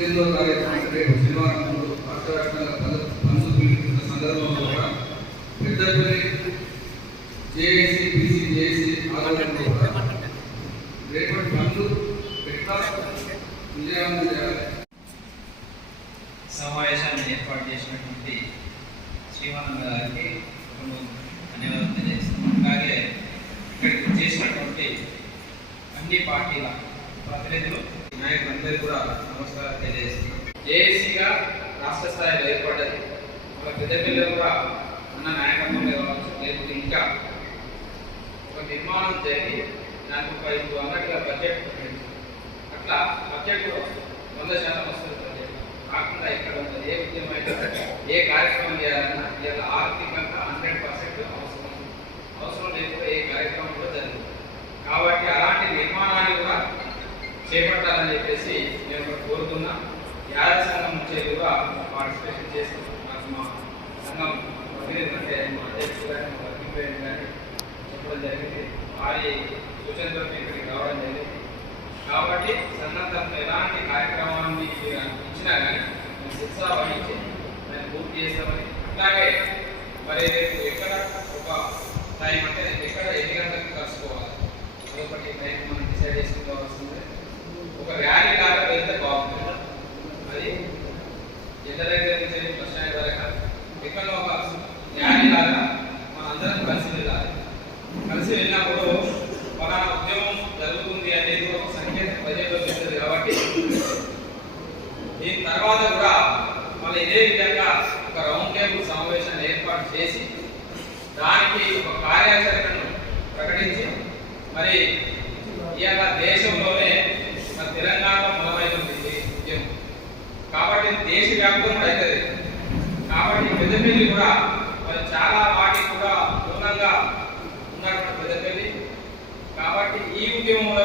18వ తారీఖు రేపు శనివారం రాష్ట్ర వ్యాప్తంగా బంధు పిలుపుతున్న సందర్భంలో కూడా పెద్దపల్లి జేఏసీ బీసీ జేఏసీ ఆధ్వర్యంలో కూడా రేపటి బంధు విజయవంతం చేయాలి. సమావేశాన్ని ఏర్పాటు చేసినటువంటి శ్రీమానంద గారికి ధన్యవాదాలు తెలియజేస్తాం. అలాగే ఇక్కడికి చేసినటువంటి అన్ని పార్టీల ప్రతినిధులు నాయకులందరూ కూడా నమస్కారం తెలియజేస్తున్నాం. జేఏసీగా రాష్ట్ర స్థాయిలో ఏర్పడ్డది. మన పెద్దపల్లిలో కూడా ఉన్న నాయకత్వంలో కావచ్చు, లేకపోతే ఇంకా ఒక నిర్మాణం జరిగి దానికి ఒక ఇప్పుడు అన్నట్టుగా బడ్జెట్ అట్లా బడ్జెట్ కూడా 100% వస్తుంది. బడ్జెట్ కాకుండా ఇక్కడ ఏ ఉద్యమం అయితే ఏ కార్యక్రమం చేయాలన్నా ఇలా ఆర్థికంగా 100% అవసరం లేకపోతే ఏ కార్యక్రమం కూడా జరుగుతుంది. కాబట్టి అలాంటి నిర్మాణాన్ని కూడా చేపట్టాలని చెప్పేసి నేను ఒకటి కోరుతున్నా. యాదవ సంఘం నుంచి కూడా పార్టిసిపేషన్ చేస్తున్నాం. నాకు మా సంఘం ప్రతినిధులు అంటే మా అధ్యక్షుడు కానీ మా వర్కింగ్ ప్రెసిడెంట్ కానీ చెప్పడం జరిగింది. వారి సూచనతో ఇక్కడికి రావడం జరిగింది. కాబట్టి సంఘం తరఫున ఎలాంటి కార్యక్రమాన్ని ఇచ్చినా కానీ మేము శిక్ష వహించి దాన్ని పూర్తి చేస్తామని, అట్లాగే మరి ఎక్కడ ఒక టైం అంటే ఎక్కడ ఎన్ని గంటలకు కలుసుకోవాలి అదొకటి టైం మనం డిసైడ్ చేసుకోవాల్సిందే. ఒక ర్యాలీ లాగా వెళ్తే బాగుంటుంది. అది ఎంత దగ్గర నుంచి బస్ స్టాండ్ వరకు ఎక్కడ ఒక ర్యాలీ లాగా మన అందరం కలిసి వెళ్ళాలి. కలిసి వెళ్ళినప్పుడు మన ఉద్యమం జరుగుతుంది అనేది ఒక సంకేతం ప్రజల్లో చెప్తుంది. కాబట్టి దీని తర్వాత కూడా మళ్ళీ ఇదే విధంగా ఒక రౌండ్ టేబుల్ సమావేశాన్ని ఏర్పాటు చేసి దానికి ఒక కార్యాచరణను ప్రకటించి మరి ఇవాళ దేశంలోనే మన తెలంగాణలో మొదలైతుంది ఉద్యమం. కాబట్టి దేశవ్యాప్తంగా అవుతుంది. కాబట్టి పెద్దపల్లి కూడా మరి చాలా వాటికి కూడా దూరంగా ఉన్నటువంటి పెద్దపల్లి. కాబట్టి ఈ ఉద్యమంలో